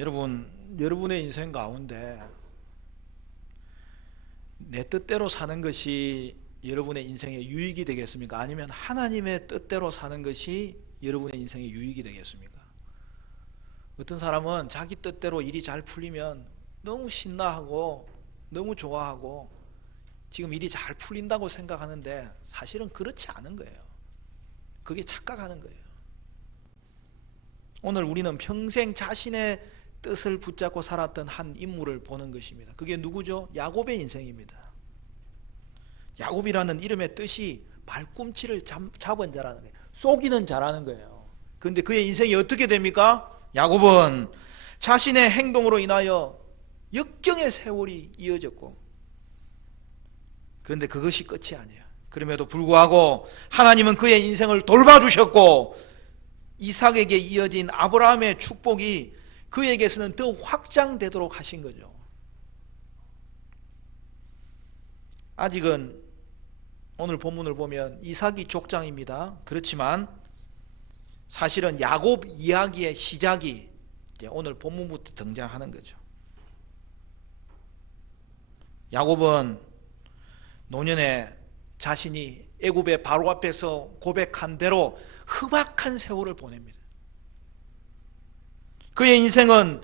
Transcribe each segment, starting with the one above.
여러분의 인생 가운데 내 뜻대로 사는 것이 여러분의 인생의 유익이 되겠습니까? 아니면 하나님의 뜻대로 사는 것이 여러분의 인생의 유익이 되겠습니까? 어떤 사람은 자기 뜻대로 일이 잘 풀리면 너무 신나하고 너무 좋아하고 지금 일이 잘 풀린다고 생각하는데 사실은 그렇지 않은 거예요. 그게 착각하는 거예요. 오늘 우리는 평생 자신의 뜻을 붙잡고 살았던 한 인물을 보는 것입니다. 그게 누구죠? 야곱의 인생입니다. 야곱이라는 이름의 뜻이 발꿈치를 잡은 자라는 거예요. 쏘기는 자라는 거예요. 그런데 그의 인생이 어떻게 됩니까? 야곱은 자신의 행동으로 인하여 역경의 세월이 이어졌고, 그런데 그것이 끝이 아니에요. 그럼에도 불구하고 하나님은 그의 인생을 돌봐주셨고, 이삭에게 이어진 아브라함의 축복이 그에게서는 더 확장되도록 하신 거죠. 아직은 오늘 본문을 보면 이삭이 족장입니다. 그렇지만 사실은 야곱 이야기의 시작이 이제 오늘 본문부터 등장하는 거죠. 야곱은 노년에 자신이 애굽의 바로 앞에서 고백한 대로 험악한 세월을 보냅니다. 그의 인생은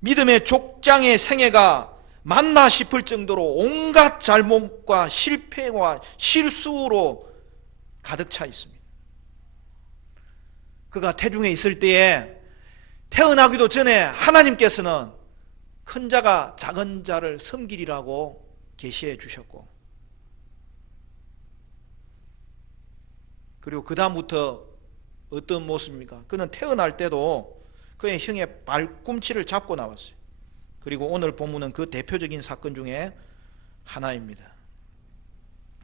믿음의 족장의 생애가 맞나 싶을 정도로 온갖 잘못과 실패와 실수로 가득 차 있습니다. 그가 태중에 있을 때에 태어나기도 전에 하나님께서는 큰 자가 작은 자를 섬기리라고 계시해 주셨고, 그리고 그 다음부터 어떤 모습입니까? 그는 태어날 때도 그의 형의 발꿈치를 잡고 나왔어요. 그리고 오늘 본문은 그 대표적인 사건 중에 하나입니다.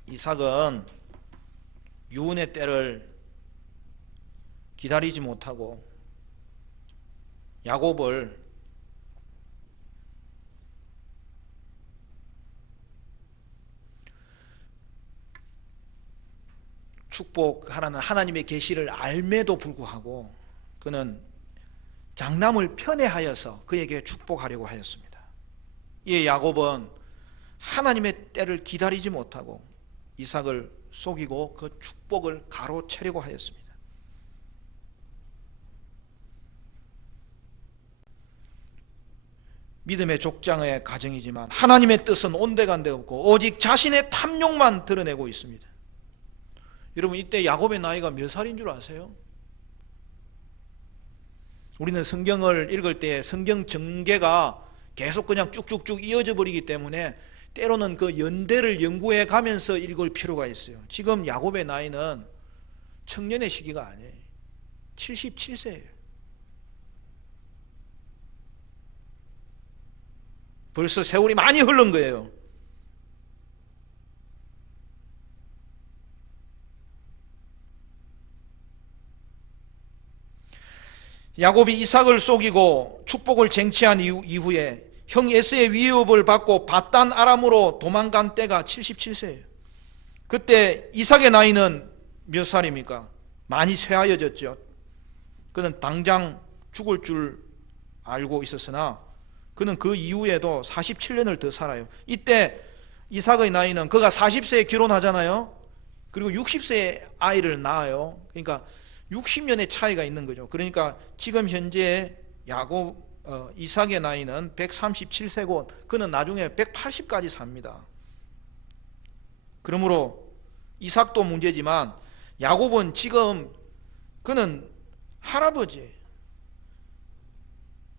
이삭은 유언의 때를 기다리지 못하고 야곱을 축복하라는 하나님의 계시를 알매도 불구하고 그는 장남을 편애하여서 그에게 축복하려고 하였습니다. 이에 야곱은 하나님의 때를 기다리지 못하고 이삭을 속이고 그 축복을 가로채려고 하였습니다. 믿음의 족장의 가정이지만 하나님의 뜻은 온데간데 없고 오직 자신의 탐욕만 드러내고 있습니다. 여러분, 이때 야곱의 나이가 몇 살인 줄 아세요? 우리는 성경을 읽을 때 성경 전개가 계속 그냥 쭉쭉쭉 이어져 버리기 때문에 때로는 그 연대를 연구해 가면서 읽을 필요가 있어요. 지금 야곱의 나이는 청년의 시기가 아니에요. 77세예요. 벌써 세월이 많이 흐른 거예요. 야곱이 이삭을 속이고 축복을 쟁취한 이후에 형 에서의 위협을 받고 밧단 아람으로 도망간 때가 77세예요. 그때 이삭의 나이는 몇 살입니까? 많이 쇠하여졌죠. 그는 당장 죽을 줄 알고 있었으나 그는 그 이후에도 47년을 더 살아요. 이때 이삭의 나이는 그가 40세에 결혼하잖아요. 그리고 60세에 아이를 낳아요. 그러니까 60년의 차이가 있는 거죠. 그러니까 지금 현재 이삭의 나이는 137세고 그는 나중에 180까지 삽니다. 그러므로 이삭도 문제지만 야곱은 지금 그는 할아버지,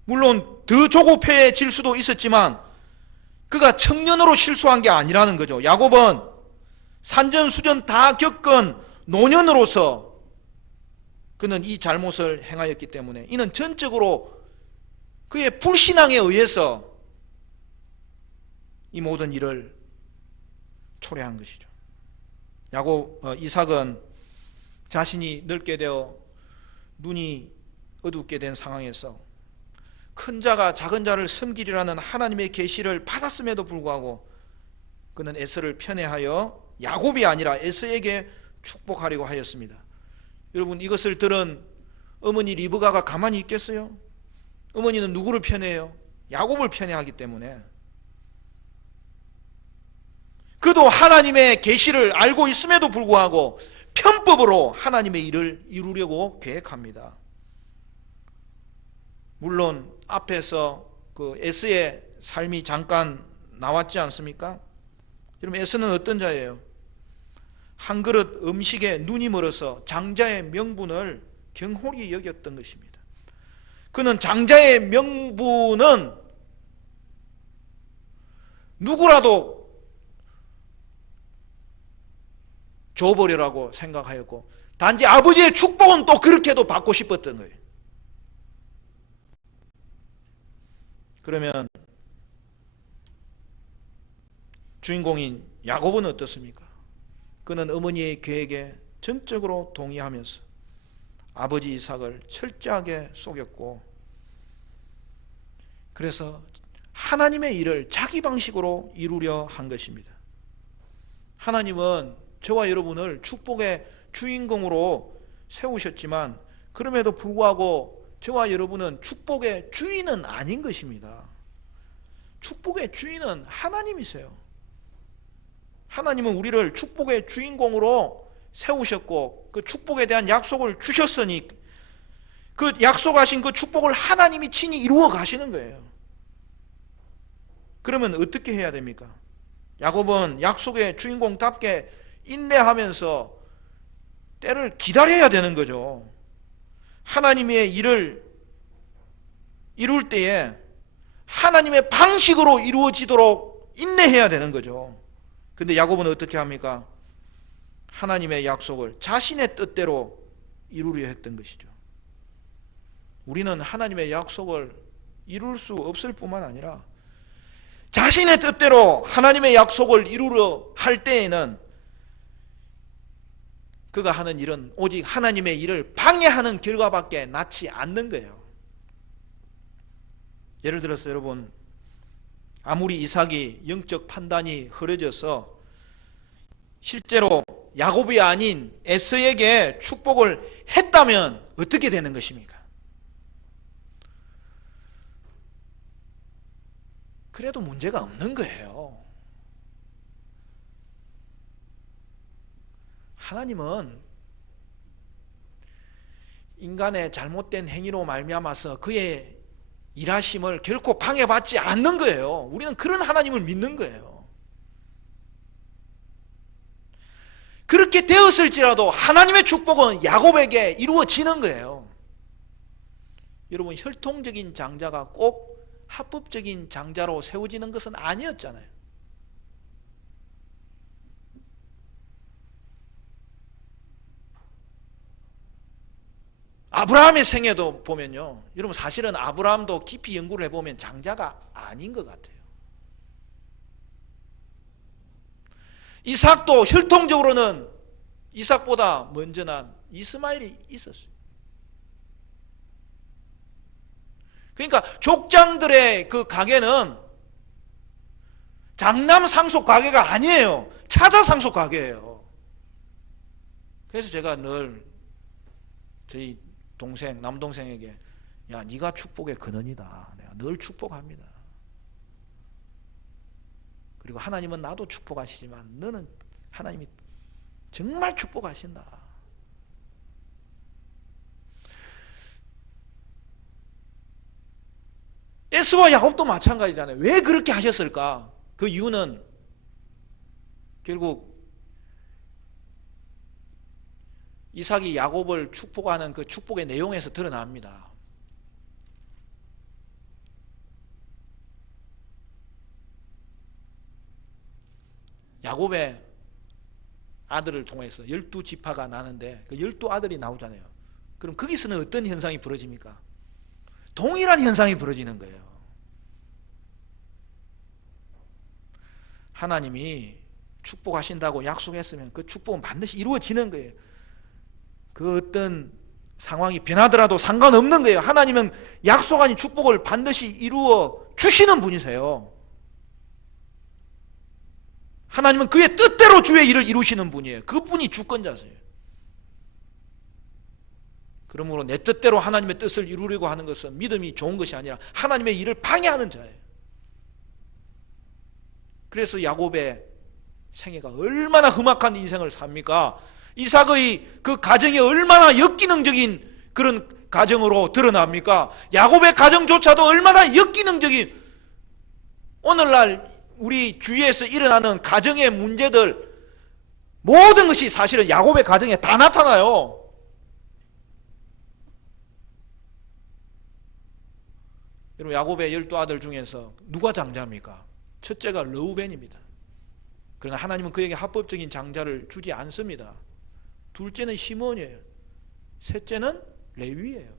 물론 더 조급해질 수도 있었지만 그가 청년으로 실수한 게 아니라는 거죠. 야곱은 산전수전 다 겪은 노년으로서 그는 이 잘못을 행하였기 때문에 이는 전적으로 그의 불신앙에 의해서 이 모든 일을 초래한 것이죠. 이삭은 자신이 늙게 되어 눈이 어둡게 된 상황에서 큰 자가 작은 자를 섬기리라는 하나님의 계시를 받았음에도 불구하고 그는 에서를 편애하여 야곱이 아니라 에서에게 축복하려고 하였습니다. 여러분, 이것을 들은 어머니 리브가가 가만히 있겠어요? 어머니는 누구를 편애해요? 야곱을 편애하기 때문에. 그도 하나님의 계시를 알고 있음에도 불구하고 편법으로 하나님의 일을 이루려고 계획합니다. 물론 앞에서 그 에스의 삶이 잠깐 나왔지 않습니까? 여러분, 에스는 어떤 자예요? 한 그릇 음식에 눈이 멀어서 장자의 명분을 경홀히 여겼던 것입니다. 그는 장자의 명분은 누구라도 줘버리라고 생각하였고, 단지 아버지의 축복은 또 그렇게도 받고 싶었던 거예요. 그러면 주인공인 야곱은 어떻습니까? 그는 어머니의 계획에 전적으로 동의하면서 아버지 이삭을 철저하게 속였고, 그래서 하나님의 일을 자기 방식으로 이루려 한 것입니다. 하나님은 저와 여러분을 축복의 주인공으로 세우셨지만 그럼에도 불구하고 저와 여러분은 축복의 주인은 아닌 것입니다. 축복의 주인은 하나님이세요. 하나님은 우리를 축복의 주인공으로 세우셨고 그 축복에 대한 약속을 주셨으니 그 약속하신 그 축복을 하나님이 친히 이루어 가시는 거예요. 그러면 어떻게 해야 됩니까? 야곱은 약속의 주인공답게 인내하면서 때를 기다려야 되는 거죠. 하나님의 일을 이룰 때에 하나님의 방식으로 이루어지도록 인내해야 되는 거죠. 근데 야곱은 어떻게 합니까? 하나님의 약속을 자신의 뜻대로 이루려 했던 것이죠. 우리는 하나님의 약속을 이룰 수 없을 뿐만 아니라 자신의 뜻대로 하나님의 약속을 이루려 할 때에는 그가 하는 일은 오직 하나님의 일을 방해하는 결과밖에 낳지 않는 거예요. 예를 들어서 여러분, 아무리 이삭이 영적 판단이 흐려져서 실제로 야곱이 아닌 에서에게 축복을 했다면 어떻게 되는 것입니까? 그래도 문제가 없는 거예요. 하나님은 인간의 잘못된 행위로 말미암아서 그의 일하심을 결코 방해받지 않는 거예요. 우리는 그런 하나님을 믿는 거예요. 그렇게 되었을지라도 하나님의 축복은 야곱에게 이루어지는 거예요. 여러분, 혈통적인 장자가 꼭 합법적인 장자로 세워지는 것은 아니었잖아요. 아브라함의 생애도 보면요, 여러분 사실은 아브라함도 깊이 연구를 해보면 장자가 아닌 것 같아요. 이삭도 혈통적으로는 이삭보다 먼저 난 이스마엘이 있었어요. 그러니까 족장들의 그 가계는 장남 상속 가계가 아니에요. 차자 상속 가계예요. 그래서 제가 늘 저희 동생, 남동생에게 야, 네가 축복의 근원이다. 내가 늘 축복합니다. 그리고 하나님은 나도 축복하시지만 너는 하나님이 정말 축복하신다. 에스와 야곱도 마찬가지잖아요. 왜 그렇게 하셨을까? 그 이유는 결국 이삭이 야곱을 축복하는 그 축복의 내용에서 드러납니다. 야곱의 아들을 통해서 12지파가 나는데 그 12아들이 나오잖아요. 그럼 거기서는 어떤 현상이 벌어집니까? 동일한 현상이 벌어지는 거예요. 하나님이 축복하신다고 약속했으면 그 축복은 반드시 이루어지는 거예요. 그 어떤 상황이 변하더라도 상관없는 거예요. 하나님은 약속한 축복을 반드시 이루어 주시는 분이세요. 하나님은 그의 뜻대로 주의 일을 이루시는 분이에요. 그분이 주권자세요. 그러므로 내 뜻대로 하나님의 뜻을 이루려고 하는 것은 믿음이 좋은 것이 아니라 하나님의 일을 방해하는 자예요. 그래서 야곱의 생애가 얼마나 험악한 인생을 삽니까? 이삭의 그 가정이 얼마나 역기능적인 그런 가정으로 드러납니까? 야곱의 가정조차도 얼마나 역기능적인, 오늘날 우리 주위에서 일어나는 가정의 문제들 모든 것이 사실은 야곱의 가정에 다 나타나요. 여러분, 야곱의 12아들 중에서 누가 장자입니까? 첫째가 르우벤입니다. 그러나 하나님은 그에게 합법적인 장자를 주지 않습니다. 둘째는 시몬이에요. 셋째는 레위예요.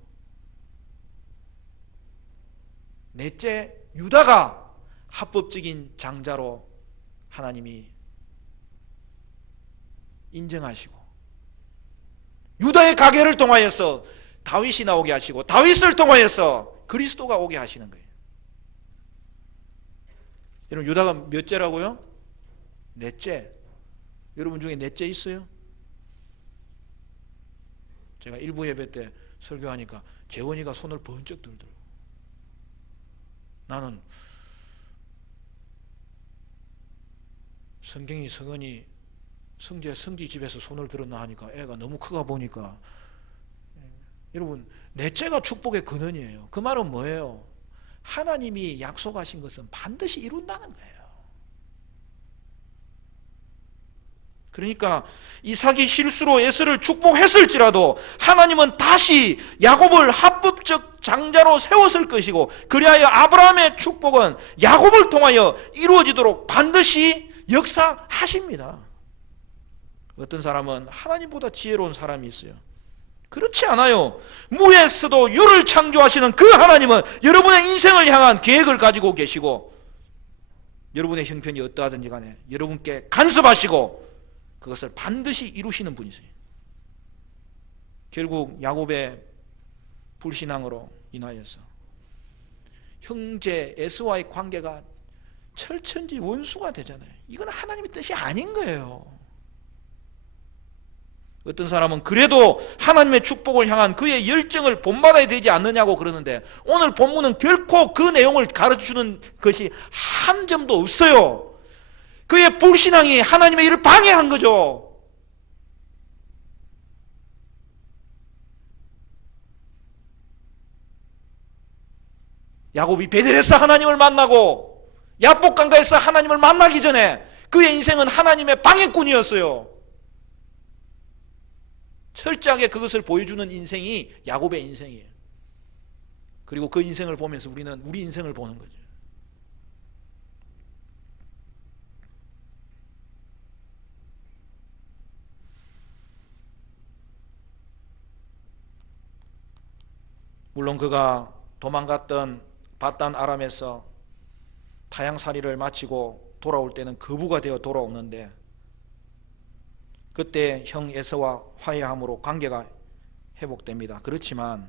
넷째 유다가 합법적인 장자로 하나님이 인정하시고, 유다의 가계를 통하여서 다윗이 나오게 하시고, 다윗을 통하여서 그리스도가 오게 하시는 거예요. 여러분, 유다가 몇째라고요? 넷째. 여러분 중에 넷째 있어요? 제가 일부 예배 때 설교하니까 재원이가 손을 번쩍 들더라고요. 나는 성경이 성은이 성지 집에서 손을 들었나 하니까 애가 너무 크가 보니까, 여러분, 넷째가 축복의 근원이에요. 그 말은 뭐예요? 하나님이 약속하신 것은 반드시 이룬다는 거예요. 그러니까 이삭이 실수로 에서를 축복했을지라도 하나님은 다시 야곱을 합법적 장자로 세웠을 것이고, 그리하여 아브라함의 축복은 야곱을 통하여 이루어지도록 반드시 역사하십니다. 어떤 사람은 하나님보다 지혜로운 사람이 있어요. 그렇지 않아요. 무에서도 유를 창조하시는 그 하나님은 여러분의 인생을 향한 계획을 가지고 계시고, 여러분의 형편이 어떠하든지 간에 여러분께 간섭하시고 그것을 반드시 이루시는 분이세요. 결국 야곱의 불신앙으로 인하여서 형제 에서와의 관계가 철천지 원수가 되잖아요. 이건 하나님의 뜻이 아닌 거예요. 어떤 사람은 그래도 하나님의 축복을 향한 그의 열정을 본받아야 되지 않느냐고 그러는데, 오늘 본문은 결코 그 내용을 가르쳐주는 것이 한 점도 없어요. 그의 불신앙이 하나님의 일을 방해한 거죠. 야곱이 베델에서 하나님을 만나고 야복강가에서 하나님을 만나기 전에 그의 인생은 하나님의 방해꾼이었어요. 철저하게 그것을 보여주는 인생이 야곱의 인생이에요. 그리고 그 인생을 보면서 우리는 우리 인생을 보는 거죠. 물론 그가 도망갔던 바단 아람에서 타향살이를 마치고 돌아올 때는 거부가 되어 돌아오는데, 그때 형 에서와 화해함으로 관계가 회복됩니다. 그렇지만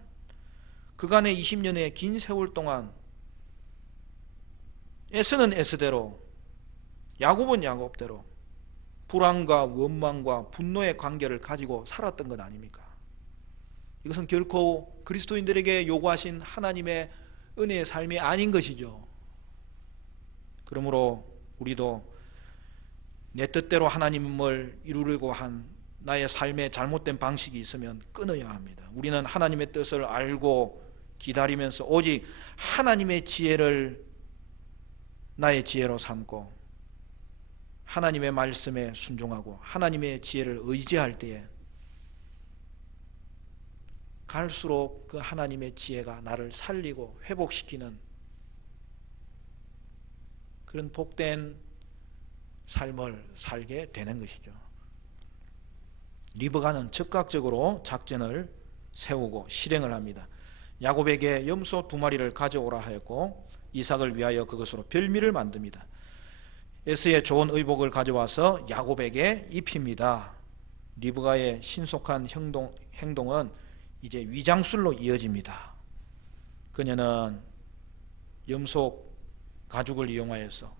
그간의 20년의 긴 세월 동안 에서는 에서대로, 야곱은 야곱대로 불안과 원망과 분노의 관계를 가지고 살았던 것 아닙니까? 이것은 결코 그리스도인들에게 요구하신 하나님의 은혜의 삶이 아닌 것이죠. 그러므로 우리도 내 뜻대로 하나님을 이루려고 한 나의 삶의 잘못된 방식이 있으면 끊어야 합니다. 우리는 하나님의 뜻을 알고 기다리면서 오직 하나님의 지혜를 나의 지혜로 삼고 하나님의 말씀에 순종하고 하나님의 지혜를 의지할 때에 갈수록 그 하나님의 지혜가 나를 살리고 회복시키는 그런 복된 삶을 살게 되는 것이죠. 리브가는 즉각적으로 작전을 세우고 실행을 합니다. 야곱에게 염소 2마리를 가져오라 하였고 이삭을 위하여 그것으로 별미를 만듭니다. 에서의 좋은 의복을 가져와서 야곱에게 입힙니다. 리브가의 신속한 행동은 이제 위장술로 이어집니다. 그녀는 염소 가죽을 이용하여서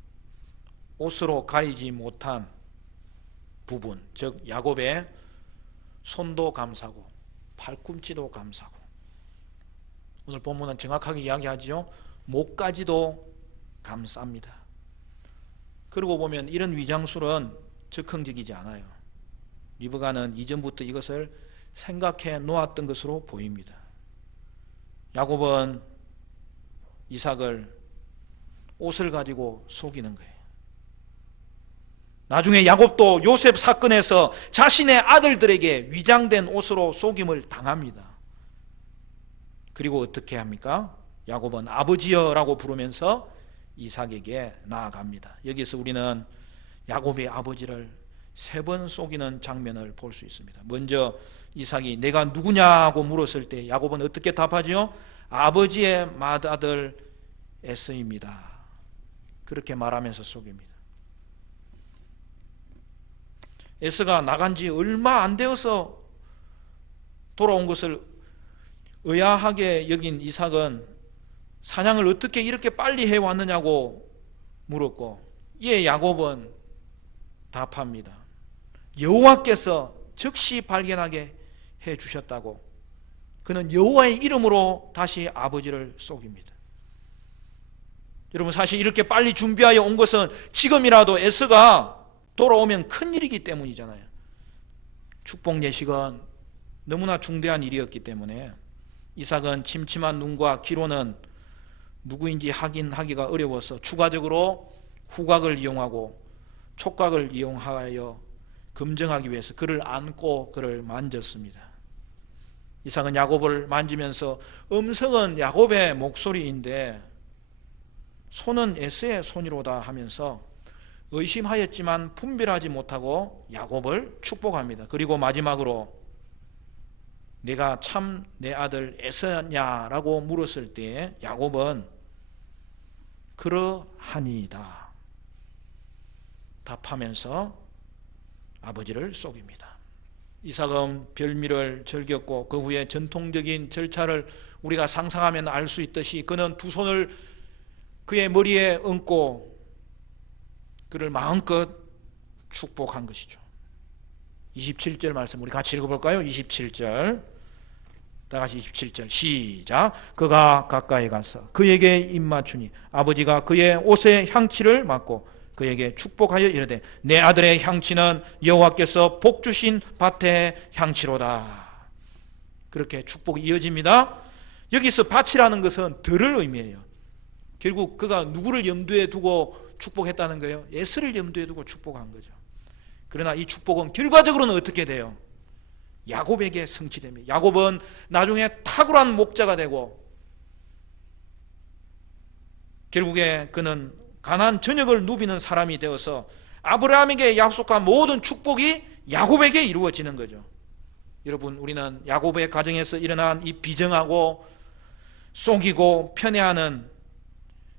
옷으로 가리지 못한 부분, 즉 야곱의 손도 감싸고 팔꿈치도 감싸고, 오늘 본문은 정확하게 이야기하죠. 목까지도 감쌉니다. 그러고 보면 이런 위장술은 즉흥적이지 않아요. 리브가는 이전부터 이것을 생각해 놓았던 것으로 보입니다. 야곱은 이삭을 옷을 가지고 속이는 거예요. 나중에 야곱도 요셉 사건에서 자신의 아들들에게 위장된 옷으로 속임을 당합니다. 그리고 어떻게 합니까? 야곱은 아버지여라고 부르면서 이삭에게 나아갑니다. 여기서 우리는 야곱의 아버지를 3번 속이는 장면을 볼 수 있습니다. 먼저 이삭이 내가 누구냐고 물었을 때 야곱은 어떻게 답하죠? 아버지의 맏아들 에서입니다. 그렇게 말하면서 속입니다. 에서가 나간 지 얼마 안 되어서 돌아온 것을 의아하게 여긴 이삭은 사냥을 어떻게 이렇게 빨리 해왔느냐고 물었고, 이에 야곱은 답합니다. 여호와께서 즉시 발견하게 해주셨다고. 그는 여호와의 이름으로 다시 아버지를 속입니다. 여러분, 사실 이렇게 빨리 준비하여 온 것은 지금이라도 에서가 돌아오면 큰일이기 때문이잖아요. 축복 예식은 너무나 중대한 일이었기 때문에 이삭은 침침한 눈과 귀로는 누구인지 확인하기가 어려워서 추가적으로 후각을 이용하고 촉각을 이용하여 검증하기 위해서 그를 안고 그를 만졌습니다. 이삭은 야곱을 만지면서 음성은 야곱의 목소리인데 손은 에서의 손이로다 하면서 의심하였지만 분별하지 못하고 야곱을 축복합니다. 그리고 마지막으로 내가 참 내 아들 에서냐라고 물었을 때 야곱은 그러하니이다 답하면서 아버지를 속입니다. 이삭은 별미를 즐겼고 그 후에 전통적인 절차를 우리가 상상하면 알 수 있듯이 그는 두 손을 그의 머리에 얹고 그를 마음껏 축복한 것이죠. 27절 말씀 우리 같이 읽어볼까요? 27절 다 같이 27절 시작. 그가 가까이 가서 그에게 입맞추니 아버지가 그의 옷에 향치를 맡고 그에게 축복하여 이르되 내 아들의 향치는 여호와께서 복 주신 밭의 향치로다. 그렇게 축복이 이어집니다. 여기서 밭이라는 것은 들을 의미해요. 결국 그가 누구를 염두에 두고 축복했다는 거예요? 에서를 염두에 두고 축복한 거죠. 그러나 이 축복은 결과적으로는 어떻게 돼요? 야곱에게 성취됩니다. 야곱은 나중에 탁월한 목자가 되고 결국에 그는 가나안 전역을 누비는 사람이 되어서 아브라함에게 약속한 모든 축복이 야곱에게 이루어지는 거죠. 여러분, 우리는 야곱의 가정에서 일어난 이 비정하고 속이고 편애하는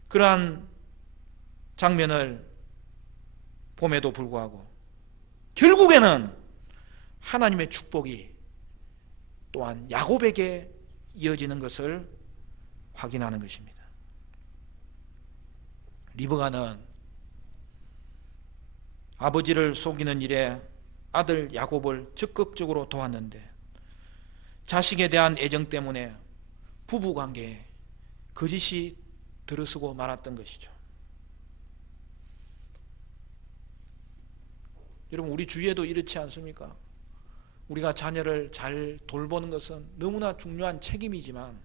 그러한 장면을 봄에도 불구하고 결국에는 하나님의 축복이 또한 야곱에게 이어지는 것을 확인하는 것입니다. 리브가는 아버지를 속이는 일에 아들 야곱을 적극적으로 도왔는데 자식에 대한 애정 때문에 부부관계에 거짓이 들어서고 말았던 것이죠. 여러분, 우리 주위에도 이렇지 않습니까? 우리가 자녀를 잘 돌보는 것은 너무나 중요한 책임이지만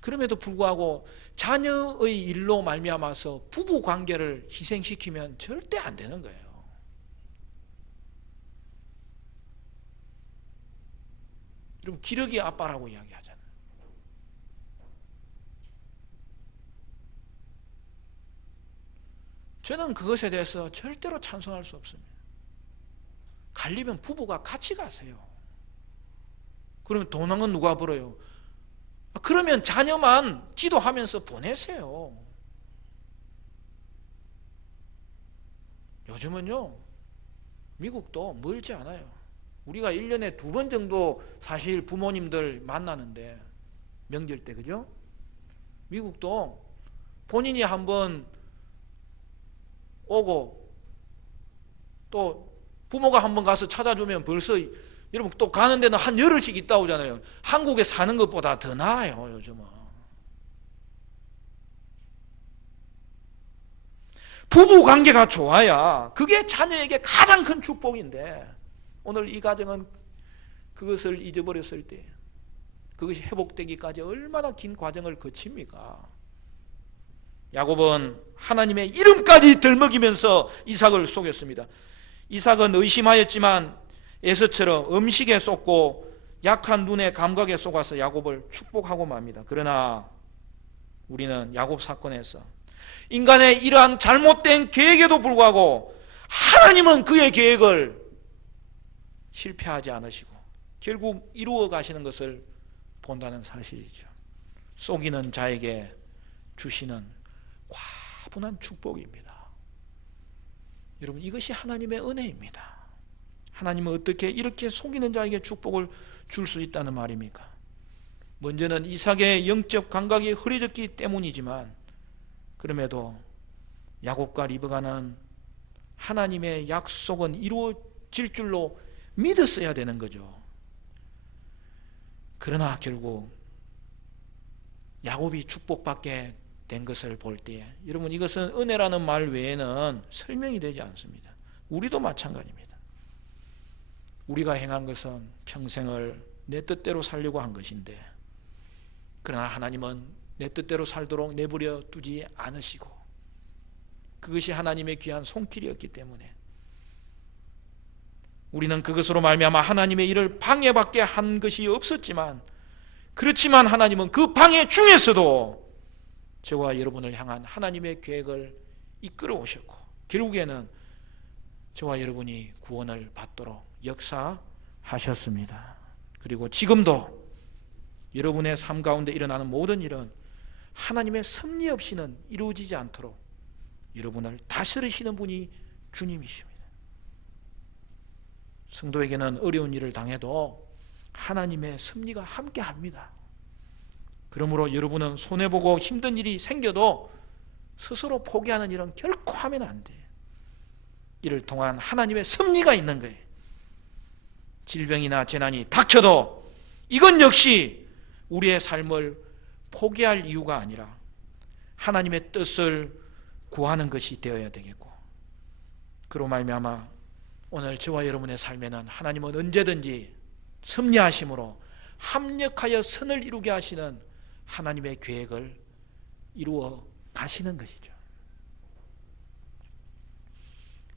그럼에도 불구하고 자녀의 일로 말미암아서 부부 관계를 희생시키면 절대 안 되는 거예요. 여러분, 기러기 아빠라고 이야기하잖아요. 저는 그것에 대해서 절대로 찬성할 수 없습니다. 갈리면 부부가 같이 가세요. 그러면 돈은 누가 벌어요? 그러면 자녀만 기도하면서 보내세요. 요즘은요, 미국도 멀지 않아요. 우리가 1년에 2번 정도 사실 부모님들 만나는데 명절 때, 그죠? 미국도 본인이 한번 오고 또 부모가 한번 가서 찾아주면 벌써 여러분 또 가는 데는 한 열흘씩 있다 오잖아요. 한국에 사는 것보다 더 나아요 요즘은. 부부 관계가 좋아야 그게 자녀에게 가장 큰 축복인데, 오늘 이 가정은 그것을 잊어버렸을 때 그것이 회복되기까지 얼마나 긴 과정을 거칩니까? 야곱은 하나님의 이름까지 들먹이면서 이삭을 속였습니다. 이삭은 의심하였지만 에서처럼 음식에 쏟고 약한 눈의 감각에 속아서 야곱을 축복하고 맙니다. 그러나 우리는 야곱 사건에서 인간의 이러한 잘못된 계획에도 불구하고 하나님은 그의 계획을 실패하지 않으시고 결국 이루어 가시는 것을 본다는 사실이죠. 속이는 자에게 주시는 과분한 축복입니다. 여러분, 이것이 하나님의 은혜입니다. 하나님은 어떻게 이렇게 속이는 자에게 축복을 줄 수 있다는 말입니까? 먼저는 이삭의 영적 감각이 흐려졌기 때문이지만, 그럼에도 야곱과 리브가는 하나님의 약속은 이루어질 줄로 믿었어야 되는 거죠. 그러나 결국 야곱이 축복받게 된 것을 볼 때, 여러분, 이것은 은혜라는 말 외에는 설명이 되지 않습니다. 우리도 마찬가지입니다. 우리가 행한 것은 평생을 내 뜻대로 살려고 한 것인데, 그러나 하나님은 내 뜻대로 살도록 내버려 두지 않으시고, 그것이 하나님의 귀한 손길이었기 때문에 우리는 그것으로 말미암아 하나님의 일을 방해받게 한 것이 없었지만, 그렇지만 하나님은 그 방해 중에서도 저와 여러분을 향한 하나님의 계획을 이끌어 오셨고, 결국에는 저와 여러분이 구원을 받도록 역사하셨습니다. 그리고 지금도 여러분의 삶 가운데 일어나는 모든 일은 하나님의 섭리 없이는 이루어지지 않도록 여러분을 다스리시는 분이 주님이십니다. 성도에게는 어려운 일을 당해도 하나님의 섭리가 함께합니다. 그러므로 여러분은 손해보고 힘든 일이 생겨도 스스로 포기하는 일은 결코 하면 안 돼요. 이를 통한 하나님의 섭리가 있는 거예요. 질병이나 재난이 닥쳐도 이건 역시 우리의 삶을 포기할 이유가 아니라 하나님의 뜻을 구하는 것이 되어야 되겠고, 그로 말미암아 오늘 저와 여러분의 삶에는 하나님은 언제든지 섭리하심으로 합력하여 선을 이루게 하시는 하나님의 계획을 이루어 가시는 것이죠.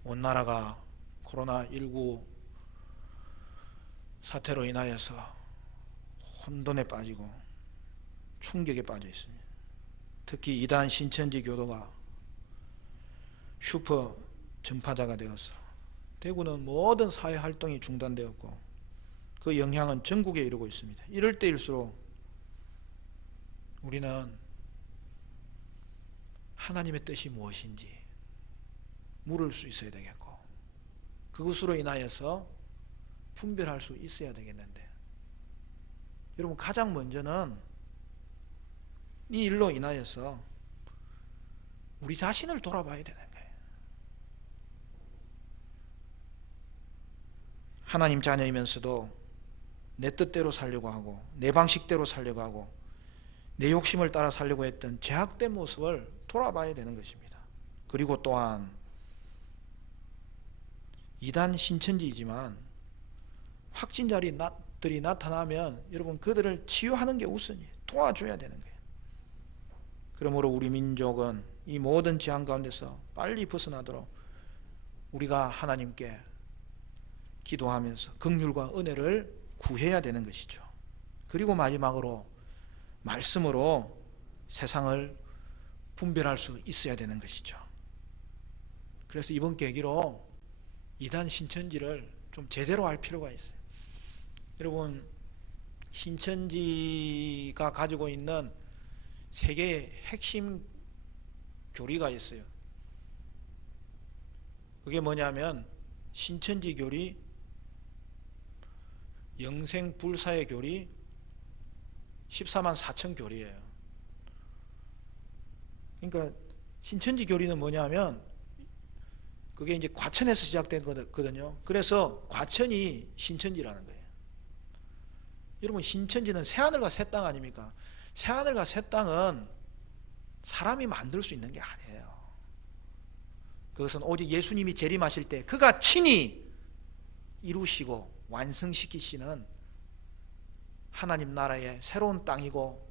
온 나라가 코로나19 사태로 인하여서 혼돈에 빠지고 충격에 빠져 있습니다. 특히 이단 신천지 교도가 슈퍼 전파자가 되어서 대구는 모든 사회 활동이 중단되었고, 그 영향은 전국에 이르고 있습니다. 이럴 때일수록 우리는 하나님의 뜻이 무엇인지 물을 수 있어야 되겠고, 그것으로 인하여서 분별할 수 있어야 되겠는데, 여러분, 가장 먼저는 이 일로 인하여서 우리 자신을 돌아봐야 되는 거예요. 하나님 자녀이면서도 내 뜻대로 살려고 하고 내 방식대로 살려고 하고 내 욕심을 따라 살려고 했던 죄악된 모습을 돌아봐야 되는 것입니다. 그리고 또한 이단 신천지이지만 확진자들이 나타나면 여러분, 그들을 치유하는 게 우선이에요. 도와줘야 되는 거예요. 그러므로 우리 민족은 이 모든 재앙 가운데서 빨리 벗어나도록 우리가 하나님께 기도하면서 긍휼과 은혜를 구해야 되는 것이죠. 그리고 마지막으로 말씀으로 세상을 분별할 수 있어야 되는 것이죠. 그래서 이번 계기로 이단 신천지를 좀 제대로 할 필요가 있어요. 여러분, 신천지가 가지고 있는 세 개의 핵심 교리가 있어요. 그게 뭐냐면 신천지 교리, 영생불사의 교리, 14만 4천 교리예요. 그러니까 신천지 교리는 뭐냐면 그게 이제 과천에서 시작된 거거든요. 그래서 과천이 신천지라는 거예요. 여러분, 신천지는 새하늘과 새 땅 아닙니까? 새하늘과 새 땅은 사람이 만들 수 있는 게 아니에요. 그것은 오직 예수님이 재림하실 때 그가 친히 이루시고 완성시키시는 하나님 나라의 새로운 땅이고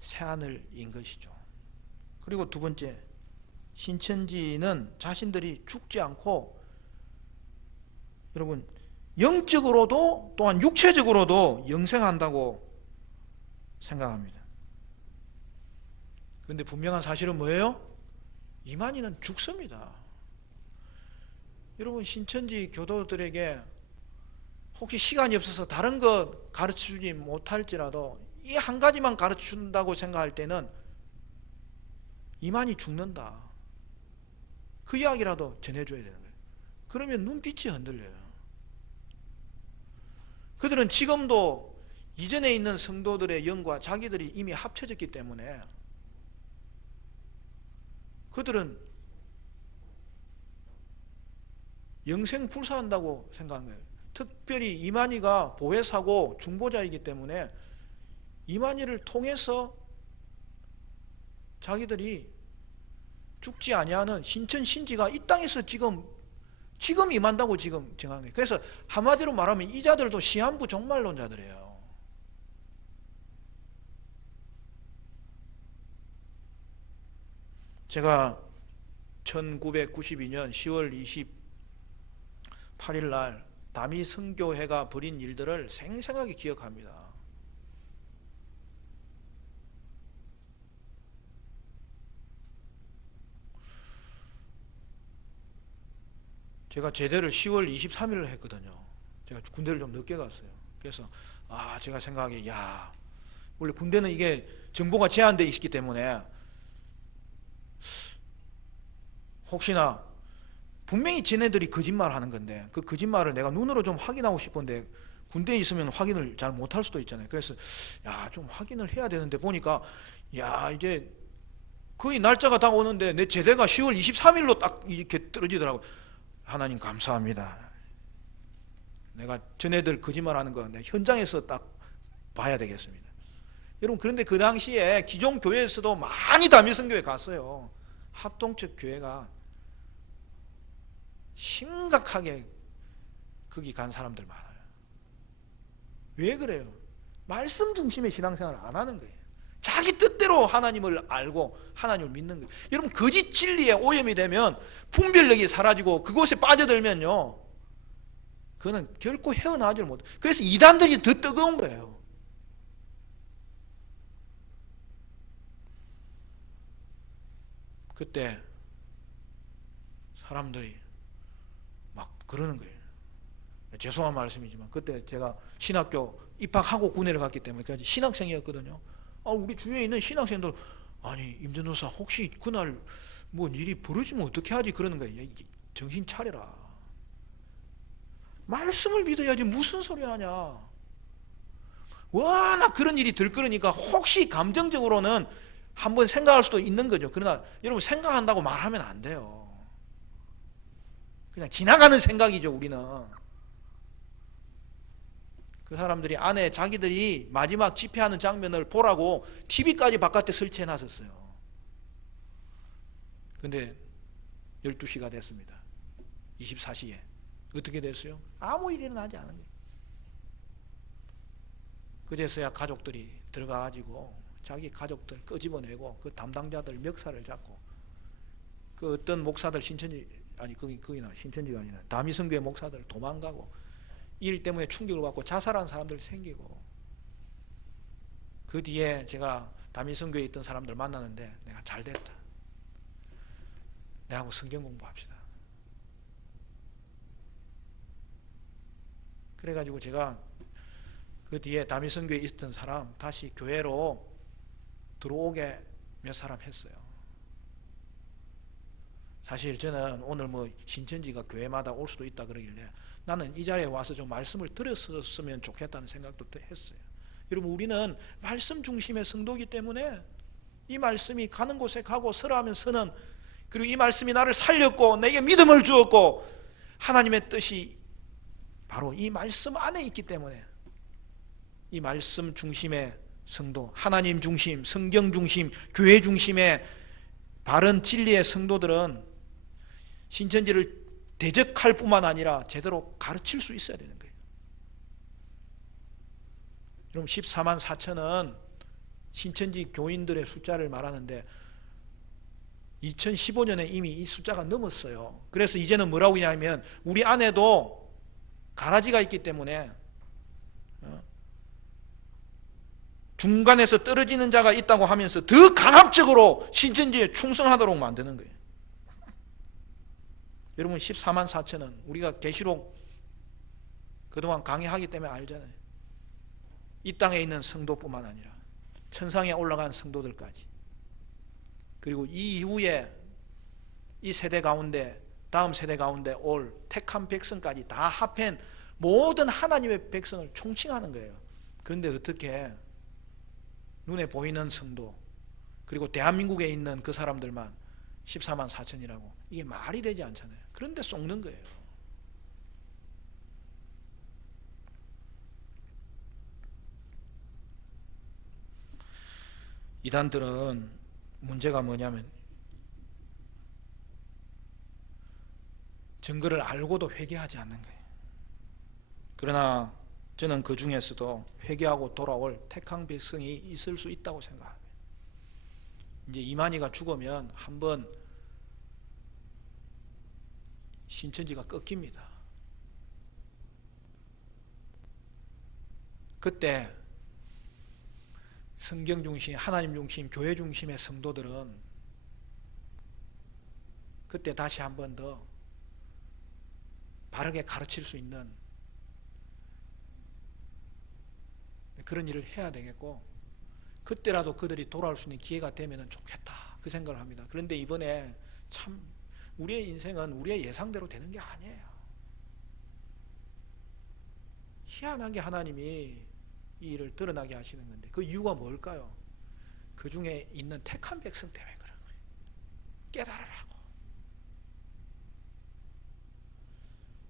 새하늘인 것이죠. 그리고 두 번째, 신천지는 자신들이 죽지 않고, 여러분, 영적으로도 또한 육체적으로도 영생한다고 생각합니다. 그런데 분명한 사실은 뭐예요? 이만희는 죽습니다. 여러분, 신천지 교도들에게 혹시 시간이 없어서 다른 것 가르쳐주지 못할지라도 이 한 가지만 가르쳐준다고 생각할 때는 이만희 죽는다, 그 이야기라도 전해줘야 되는 거예요. 그러면 눈빛이 흔들려요. 그들은 지금도 이전에 있는 성도들의 영과 자기들이 이미 합쳐졌기 때문에 그들은 영생 불사한다고 생각한 거예요. 특별히 이만희가 보혜사고 중보자이기 때문에 이만희를 통해서 자기들이 죽지 아니하는 신천 신지가 이 땅에서 지금 임한다고 지금 정한 거예요. 그래서 한마디로 말하면 이 자들도 시한부 종말론자들이에요. 제가 1992년 10월 28일 날 다미 선교회가 벌인 일들을 생생하게 기억합니다. 제가 제대를 10월 23일을 했거든요. 제가 군대를 좀 늦게 갔어요. 그래서 제가 생각하기에 원래 군대는 이게 정보가 제한되어 있기 때문에 혹시나 분명히 쟤네들이 거짓말 하는 건데 그 거짓말을 내가 눈으로 좀 확인하고 싶은데 군대에 있으면 확인을 잘 못할 수도 있잖아요. 그래서 좀 확인을 해야 되는데 보니까 이제 거의 날짜가 다가오는데 내 제대가 10월 23일로 딱 이렇게 떨어지더라고요. 하나님 감사합니다. 내가 전애들 거짓말하는 거 내가 현장에서 딱 봐야 되겠습니다. 여러분, 그런데 그 당시에 기존 교회에서도 많이 다미선교회 갔어요. 합동적 교회가 심각하게 거기 간 사람들 많아요. 왜 그래요? 말씀 중심의 신앙생활을 안 하는 거예요. 자기 뜻대로 하나님을 알고 하나님을 믿는 거예요. 여러분, 거짓 진리에 오염이 되면 분별력이 사라지고 그곳에 빠져들면요, 그거는 결코 헤어나오지를 못해요. 그래서 이단들이 더 뜨거운 거예요. 그때 사람들이 막 그러는 거예요. 죄송한 말씀이지만 그때 제가 신학교 입학하고 군대를 갔기 때문에 신학생이었거든요. 우리 주위에 있는 신학생들, 아니 임전도사 혹시 그날 뭐 일이 벌어지면 어떻게 하지? 그러는 거예요. 정신 차려라. 말씀을 믿어야지 무슨 소리 하냐. 워낙 그런 일이 들끓으니까 혹시 감정적으로는 한번 생각할 수도 있는 거죠. 그러나 여러분, 생각한다고 말하면 안 돼요. 그냥 지나가는 생각이죠. 우리는 그 사람들이 안에 자기들이 마지막 집회하는 장면을 보라고 TV까지 바깥에 설치해 놨었어요. 근데 12시가 됐습니다. 24시에 어떻게 됐어요? 아무 일이 일어나지 않은 거예요. 그제서야 가족들이 들어가가지고 자기 가족들 끄집어내고 그 담당자들 멱살을 잡고 그 어떤 목사들 거기나 신천지가 아니라 다미선교회 목사들 도망가고 일 때문에 충격을 받고 자살한 사람들 생기고, 그 뒤에 제가 다미선교회에 있던 사람들 만나는데 내가 잘됐다. 내하고 성경 공부합시다. 그래가지고 제가 그 뒤에 다미선교회에 있었던 사람 다시 교회로 들어오게 몇 사람 했어요. 사실 저는 오늘 뭐 신천지가 교회마다 올 수도 있다 그러길래 나는 이 자리에 와서 좀 말씀을 들었으면 좋겠다는 생각도 했어요. 여러분, 우리는 말씀 중심의 성도이기 때문에 이 말씀이 가는 곳에 가고 설하면 서는, 그리고 이 말씀이 나를 살렸고 내게 믿음을 주었고 하나님의 뜻이 바로 이 말씀 안에 있기 때문에 이 말씀 중심의 성도, 하나님 중심, 성경 중심, 교회 중심의 바른 진리의 성도들은 신천지를 대적할 뿐만 아니라 제대로 가르칠 수 있어야 되는 거예요. 그럼 14만 4천은 신천지 교인들의 숫자를 말하는데 2015년에 이미 이 숫자가 넘었어요. 그래서 이제는 뭐라고 하냐면 우리 안에도 가라지가 있기 때문에 중간에서 떨어지는 자가 있다고 하면서 더 강압적으로 신천지에 충성하도록 만드는 거예요. 여러분 14만 4천은 우리가 계시록 그동안 강의하기 때문에 알잖아요. 이 땅에 있는 성도뿐만 아니라 천상에 올라간 성도들까지, 그리고 이 이후에 이 세대 가운데 다음 세대 가운데 올 택한 백성까지 다 합한 모든 하나님의 백성을 총칭하는 거예요. 그런데 어떻게 눈에 보이는 성도 그리고 대한민국에 있는 그 사람들만 14만 4천이라고, 이게 말이 되지 않잖아요. 그런데 속는 거예요. 이단들은 문제가 뭐냐면 증거를 알고도 회개하지 않는 거예요. 그러나 저는 그 중에서도 회개하고 돌아올 택한 백성이 있을 수 있다고 생각합니다. 이제 이만희가 죽으면 한번 신천지가 꺾입니다. 그때 성경 중심, 하나님 중심, 교회 중심의 성도들은 그때 다시 한 번 더 바르게 가르칠 수 있는 그런 일을 해야 되겠고, 그때라도 그들이 돌아올 수 있는 기회가 되면 좋겠다, 그 생각을 합니다. 그런데 이번에 참 우리의 인생은 우리의 예상대로 되는 게 아니에요. 희한하게 하나님이 이 일을 드러나게 하시는 건데 그 이유가 뭘까요? 그 중에 있는 택한 백성 때문에 그런 거예요. 깨달으라고.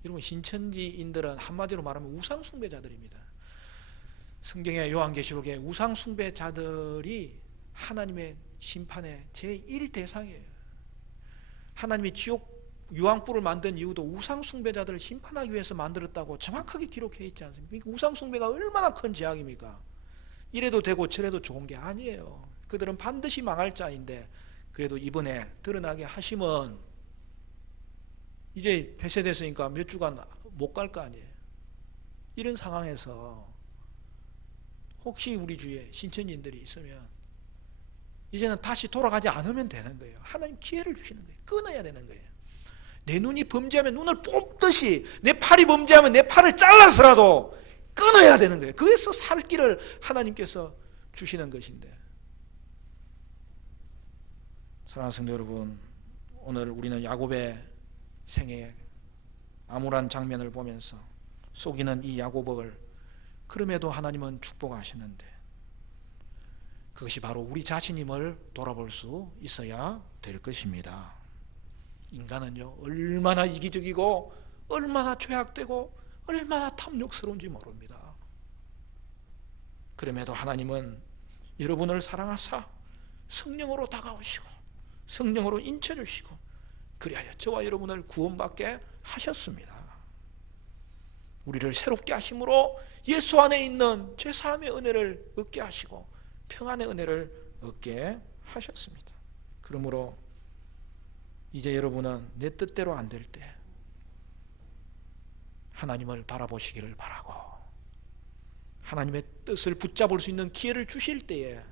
여러분 신천지인들은 한마디로 말하면 우상숭배자들입니다. 성경의 요한계시록에 우상숭배자들이 하나님의 심판의 제1대상이에요. 하나님이 지옥 유황불을 만든 이유도 우상숭배자들을 심판하기 위해서 만들었다고 정확하게 기록해 있지 않습니까? 그러니까 우상숭배가 얼마나 큰 죄악입니까? 이래도 되고 저래도 좋은 게 아니에요. 그들은 반드시 망할 자인데 그래도 이번에 드러나게 하시면 이제 폐쇄됐으니까 몇 주간 못 갈 거 아니에요. 이런 상황에서 혹시 우리 주위에 신천지인들이 있으면 이제는 다시 돌아가지 않으면 되는 거예요. 하나님 기회를 주시는 거예요. 끊어야 되는 거예요. 내 눈이 범죄하면 눈을 뽑듯이 내 팔이 범죄하면 내 팔을 잘라서라도 끊어야 되는 거예요. 그래서 살 길을 하나님께서 주시는 것인데, 사랑하는 성도 여러분, 오늘 우리는 야곱의 생애의 암울한 장면을 보면서 속이는 이 야곱을 그럼에도 하나님은 축복하시는데 그것이 바로 우리 자신임을 돌아볼 수 있어야 될 것입니다. 인간은요 얼마나 이기적이고 얼마나 죄악되고 얼마나 탐욕스러운지 모릅니다. 그럼에도 하나님은 여러분을 사랑하사 성령으로 다가오시고 성령으로 인쳐주시고 그리하여 저와 여러분을 구원받게 하셨습니다. 우리를 새롭게 하심으로 예수 안에 있는 죄사함의 은혜를 얻게 하시고 평안의 은혜를 얻게 하셨습니다. 그러므로 이제 여러분은 내 뜻대로 안 될 때 하나님을 바라보시기를 바라고, 하나님의 뜻을 붙잡을 수 있는 기회를 주실 때에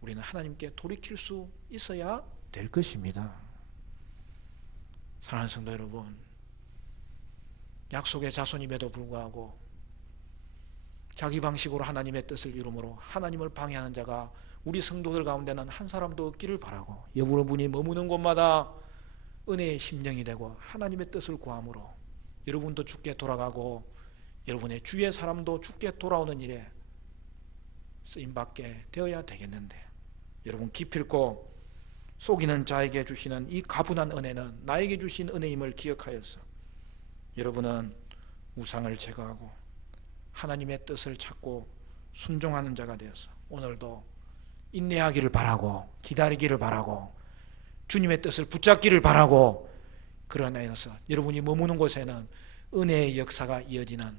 우리는 하나님께 돌이킬 수 있어야 될 것입니다. 사랑하는 성도 여러분, 약속의 자손임에도 불구하고 자기 방식으로 하나님의 뜻을 이루므로 하나님을 방해하는 자가 우리 성도들 가운데는 한 사람도 없기를 바라고, 여러분이 머무는 곳마다 은혜의 심령이 되고 하나님의 뜻을 구함으로 여러분도 죽게 돌아가고 여러분의 주위의 사람도 죽게 돌아오는 일에 쓰임받게 되어야 되겠는데, 여러분 기필코 속이는 자에게 주시는 이 가분한 은혜는 나에게 주신 은혜임을 기억하여서 여러분은 우상을 제거하고 하나님의 뜻을 찾고 순종하는 자가 되어서 오늘도 인내하기를 바라고 기다리기를 바라고 주님의 뜻을 붙잡기를 바라고, 그러나서 여러분이 머무는 곳에는 은혜의 역사가 이어지는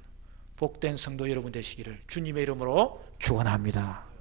복된 성도 여러분 되시기를 주님의 이름으로 축원합니다.